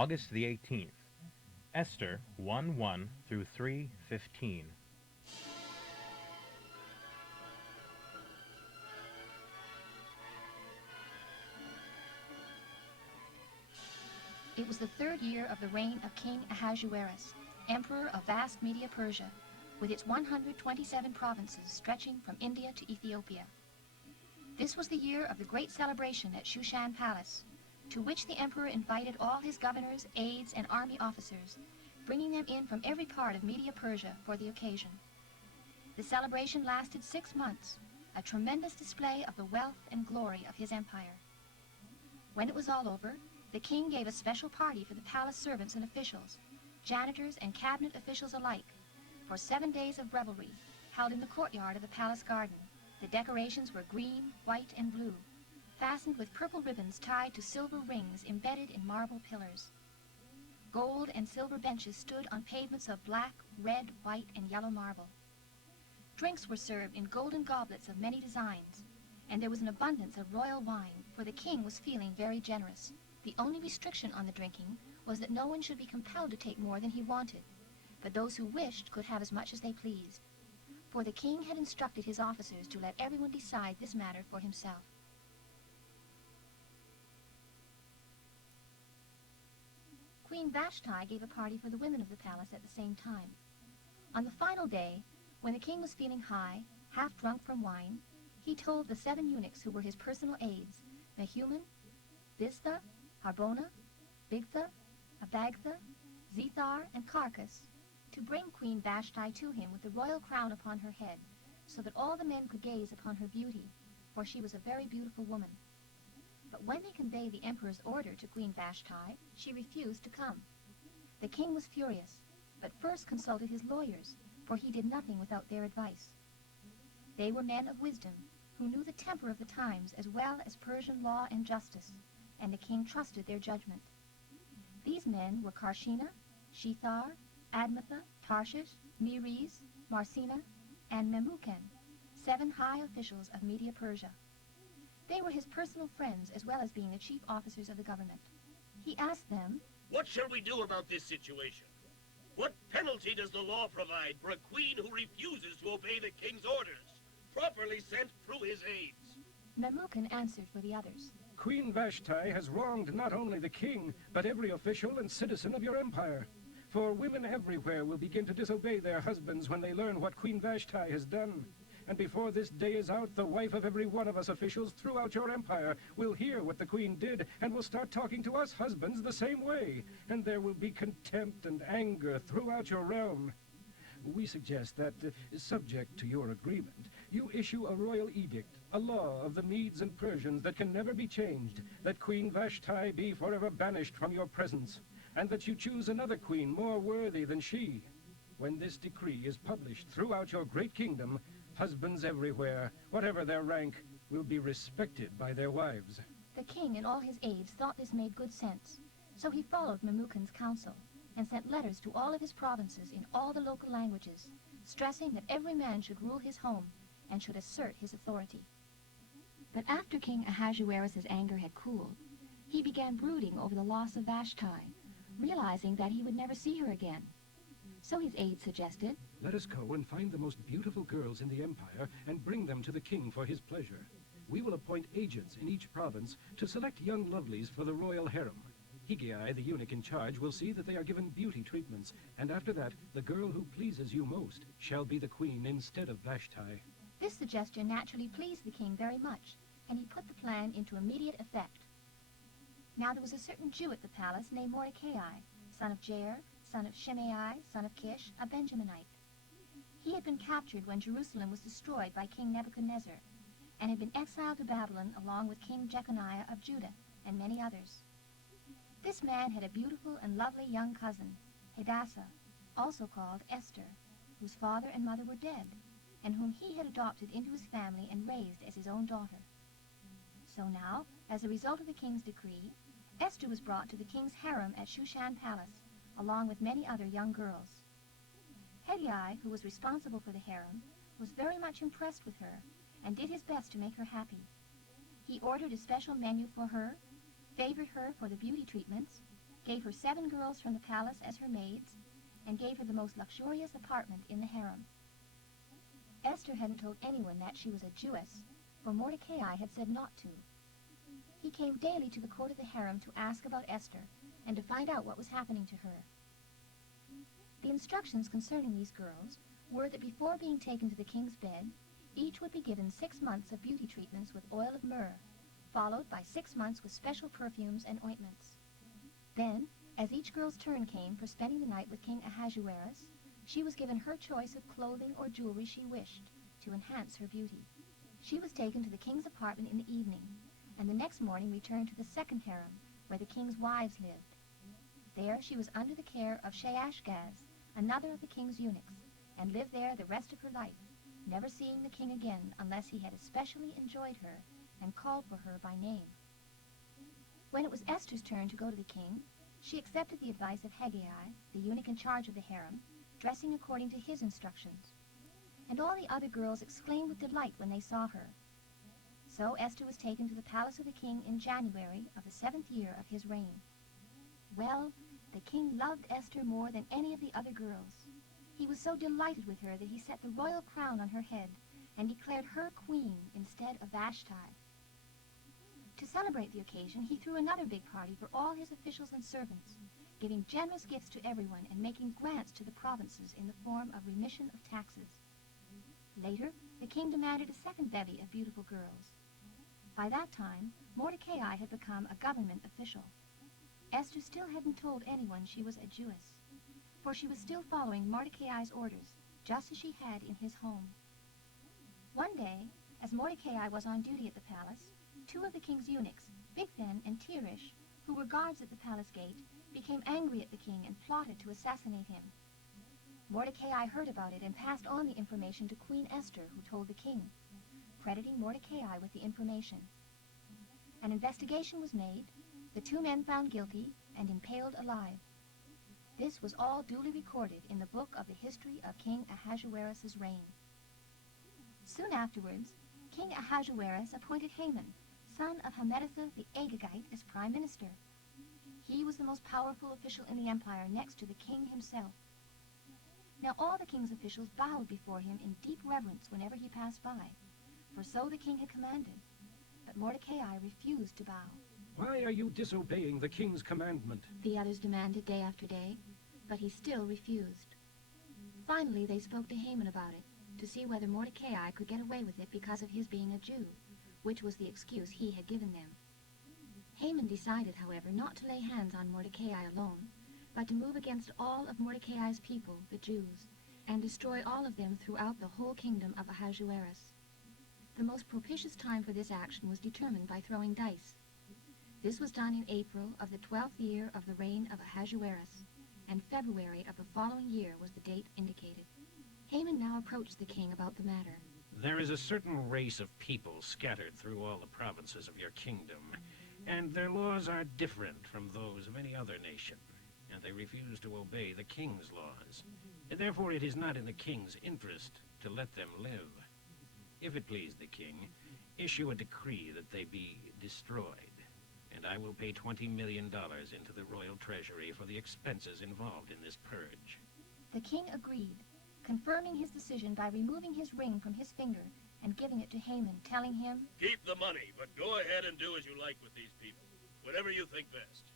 August the 18th. Esther 1:1 through 3:15. It was the third year of the reign of King Ahasuerus, emperor of vast Media Persia, with its 127 provinces stretching from India to Ethiopia. This was the year of the great celebration at Shushan Palace, to which the emperor invited all his governors, aides, and army officers, bringing them in from every part of Media Persia for the occasion. The celebration lasted 6 months, a tremendous display of the wealth and glory of his empire. When it was all over, the king gave a special party for the palace servants and officials, janitors and cabinet officials alike, for 7 days of revelry, held in the courtyard of the palace garden. The decorations were green, white, and blue, fastened with purple ribbons tied to silver rings embedded in marble pillars. Gold and silver benches stood on pavements of black, red, white, and yellow marble. Drinks were served in golden goblets of many designs, and there was an abundance of royal wine, for the king was feeling very generous. The only restriction on the drinking was that no one should be compelled to take more than he wanted, but those who wished could have as much as they pleased, for the king had instructed his officers to let everyone decide this matter for himself. Queen Vashti gave a party for the women of the palace at the same time. On the final day, when the king was feeling high, half drunk from wine, he told the 7 eunuchs who were his personal aides, Mehuman, Biztha, Harbona, Bigtha, Abagtha, Zethar, and Carcass, to bring Queen Vashti to him with the royal crown upon her head, so that all the men could gaze upon her beauty, for she was a very beautiful woman. But when they conveyed the emperor's order to Queen Vashti, she refused to come. The king was furious, but first consulted his lawyers, for he did nothing without their advice. They were men of wisdom, who knew the temper of the times as well as Persian law and justice, and the king trusted their judgment. These men were Karshina, Shethar, Admatha, Tarshish, Meres, Marcina, and Memucan, 7 high officials of Media Persia. They were his personal friends as well as being the chief officers of the government. He asked them, "What shall we do about this situation? What penalty does the law provide for a queen who refuses to obey the king's orders, properly sent through his aides?" Memucan answered for the others. Queen Vashti has wronged not only the king, but every official and citizen of your empire. For women everywhere will begin to disobey their husbands when they learn what Queen Vashti has done. And before this day is out, the wife of every one of us officials throughout your empire will hear what the queen did and will start talking to us husbands the same way. And there will be contempt and anger throughout your realm. We suggest that, subject to your agreement, you issue a royal edict, a law of the Medes and Persians that can never be changed, that Queen Vashti be forever banished from your presence, and that you choose another queen more worthy than she. When this decree is published throughout your great kingdom, husbands everywhere, whatever their rank, will be respected by their wives. The king and all his aides thought this made good sense, so he followed Memucan's counsel and sent letters to all of his provinces in all the local languages, stressing that every man should rule his home and should assert his authority. But after King Ahasuerus' anger had cooled, he began brooding over the loss of Vashti, realizing that he would never see her again. So his aides suggested, Let us go and find the most beautiful girls in the empire and bring them to the king for his pleasure. We will appoint agents in each province to select young lovelies for the royal harem. Higai, the eunuch in charge, will see that they are given beauty treatments, and after that, the girl who pleases you most shall be the queen instead of Vashti. This suggestion naturally pleased the king very much, and he put the plan into immediate effect. Now there was a certain Jew at the palace named Mordecai, son of Jair, son of Shimei, son of Kish, a Benjaminite. He had been captured when Jerusalem was destroyed by King Nebuchadnezzar, and had been exiled to Babylon along with King Jeconiah of Judah and many others. This man had a beautiful and lovely young cousin, Hadassah, also called Esther, whose father and mother were dead, and whom he had adopted into his family and raised as his own daughter. So now, as a result of the king's decree, Esther was brought to the king's harem at Shushan Palace, along with many other young girls. Haggai, who was responsible for the harem, was very much impressed with her and did his best to make her happy. He ordered a special menu for her, favored her for the beauty treatments, gave her 7 girls from the palace as her maids, and gave her the most luxurious apartment in the harem. Esther hadn't told anyone that she was a Jewess, for Mordecai had said not to. He came daily to the court of the harem to ask about Esther and to find out what was happening to her. The instructions concerning these girls were that before being taken to the king's bed, each would be given 6 months of beauty treatments with oil of myrrh, followed by 6 months with special perfumes and ointments. Then, as each girl's turn came for spending the night with King Ahasuerus, she was given her choice of clothing or jewelry she wished to enhance her beauty. She was taken to the king's apartment in the evening, and the next morning returned to the second harem, where the king's wives lived. There she was under the care of Shaashgaz, another of the king's eunuchs, and lived there the rest of her life, never seeing the king again unless he had especially enjoyed her and called for her by name. When it was Esther's turn to go to the king, she accepted the advice of Haggai, the eunuch in charge of the harem, dressing according to his instructions. And all the other girls exclaimed with delight when they saw her. So Esther was taken to the palace of the king in January of the 7th year of his reign. Well, the king loved Esther more than any of the other girls. He was so delighted with her that he set the royal crown on her head and declared her queen instead of Vashti. To celebrate the occasion, he threw another big party for all his officials and servants, giving generous gifts to everyone and making grants to the provinces in the form of remission of taxes. Later, the king demanded a second bevy of beautiful girls. By that time, Mordecai had become a government official. Esther still hadn't told anyone she was a Jewess, for she was still following Mordecai's orders, just as she had in his home. One day, as Mordecai was on duty at the palace, 2 of the king's eunuchs, Bigthan and Teresh, who were guards at the palace gate, became angry at the king and plotted to assassinate him. Mordecai heard about it and passed on the information to Queen Esther, who told the king, crediting Mordecai with the information. An investigation was made, the 2 men found guilty and impaled alive. This was all duly recorded in the book of the history of King Ahasuerus' reign. Soon afterwards, King Ahasuerus appointed Haman, son of Hammedatha the Agagite, as prime minister. He was the most powerful official in the empire next to the king himself. Now all the king's officials bowed before him in deep reverence whenever he passed by, for so the king had commanded. But Mordecai refused to bow. Why are you disobeying the king's commandment? The others demanded day after day, but he still refused. Finally, they spoke to Haman about it, to see whether Mordecai could get away with it because of his being a Jew, which was the excuse he had given them. Haman decided, however, not to lay hands on Mordecai alone, but to move against all of Mordecai's people, the Jews, and destroy all of them throughout the whole kingdom of Ahasuerus. The most propitious time for this action was determined by throwing dice. This was done in April of the 12th year of the reign of Ahasuerus, and February of the following year was the date indicated. Haman now approached the king about the matter. There is a certain race of people scattered through all the provinces of your kingdom, and their laws are different from those of any other nation, and they refuse to obey the king's laws. Therefore it is not in the king's interest to let them live. If it please the king, issue a decree that they be destroyed, and I will pay $20 million into the royal treasury for the expenses involved in this purge. The king agreed, confirming his decision by removing his ring from his finger and giving it to Haman, telling him, Keep the money, but go ahead and do as you like with these people. Whatever you think best.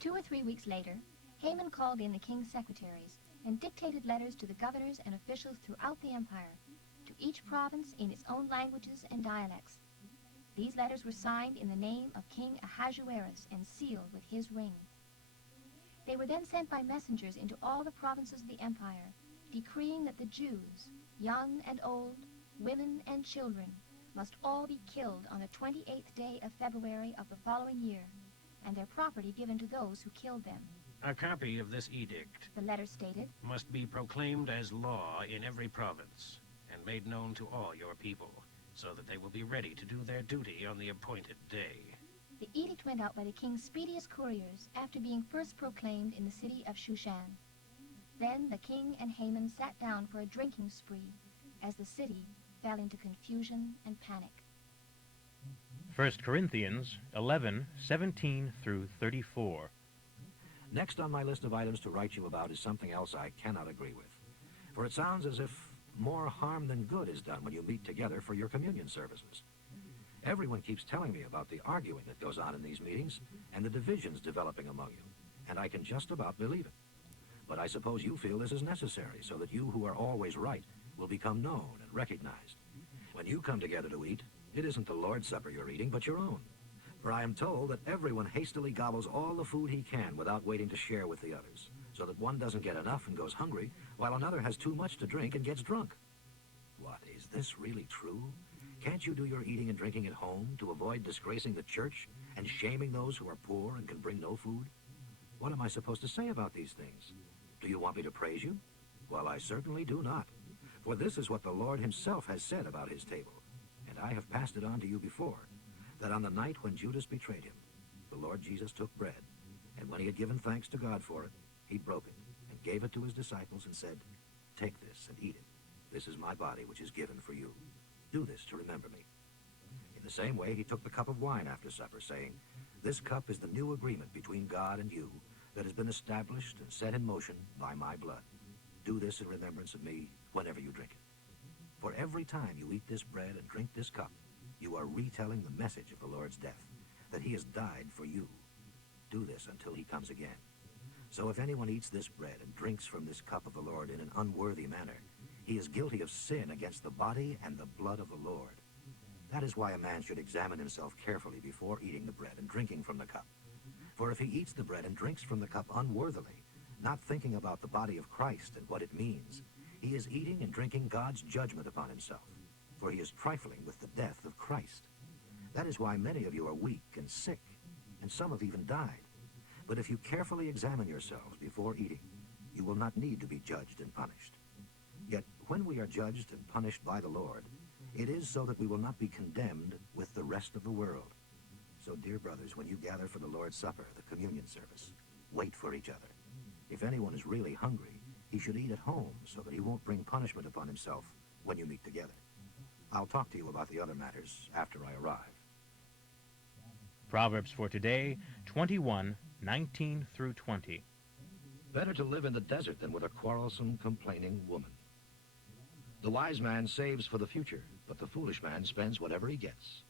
2 or 3 weeks later, Haman called in the king's secretaries and dictated letters to the governors and officials throughout the empire, to each province in its own languages and dialects. These letters were signed in the name of King Ahasuerus and sealed with his ring. They were then sent by messengers into all the provinces of the empire, decreeing that the Jews, young and old, women and children, must all be killed on the 28th day of February of the following year, and their property given to those who killed them. A copy of this edict The letter stated, must be proclaimed as law in every province, and made known to all your people, so that they will be ready to do their duty on the appointed day. The edict went out by the king's speediest couriers after being first proclaimed in the city of Shushan. Then the king and Haman sat down for a drinking spree, as the city fell into confusion and panic. 1 Corinthians 11:17 through 34. Next on my list of items to write you about is something else I cannot agree with. For it sounds as if more harm than good is done when you meet together for your communion services. Everyone keeps telling me about the arguing that goes on in these meetings and the divisions developing among you, and I can just about believe it. But I suppose you feel this is necessary so that you who are always right will become known and recognized. When you come together to eat, it isn't the Lord's Supper you're eating, but your own. For I am told that everyone hastily gobbles all the food he can without waiting to share with the others, so that one doesn't get enough and goes hungry, while another has too much to drink and gets drunk. What, is this really true? Can't you do your eating and drinking at home to avoid disgracing the church and shaming those who are poor and can bring no food? What am I supposed to say about these things? Do you want me to praise you? Well, I certainly do not. For this is what the Lord himself has said about his table, and I have passed it on to you before, that on the night when Judas betrayed him, the Lord Jesus took bread, and when he had given thanks to God for it, he broke it and gave it to his disciples and said, "Take this and eat it. This is my body which is given for you. Do this to remember me." In the same way, he took the cup of wine after supper, saying, "This cup is the new agreement between God and you that has been established and set in motion by my blood. Do this in remembrance of me whenever you drink it. For every time you eat this bread and drink this cup, you are retelling the message of the Lord's death, that he has died for you. Do this until he comes again. So if anyone eats this bread and drinks from this cup of the Lord in an unworthy manner, he is guilty of sin against the body and the blood of the Lord. That is why a man should examine himself carefully before eating the bread and drinking from the cup. For if he eats the bread and drinks from the cup unworthily, not thinking about the body of Christ and what it means, he is eating and drinking God's judgment upon himself, for he is trifling with the death of Christ. That is why many of you are weak and sick, and some have even died. But if you carefully examine yourselves before eating, you will not need to be judged and punished. Yet when we are judged and punished by the Lord, it is so that we will not be condemned with the rest of the world. So, dear brothers, when you gather for the Lord's Supper, the communion service, wait for each other. If anyone is really hungry, he should eat at home so that he won't bring punishment upon himself when you meet together. I'll talk to you about the other matters after I arrive. Proverbs for today, 21:19 through 20. Better to live in the desert than with a quarrelsome, complaining woman. The wise man saves for the future, but the foolish man spends whatever he gets.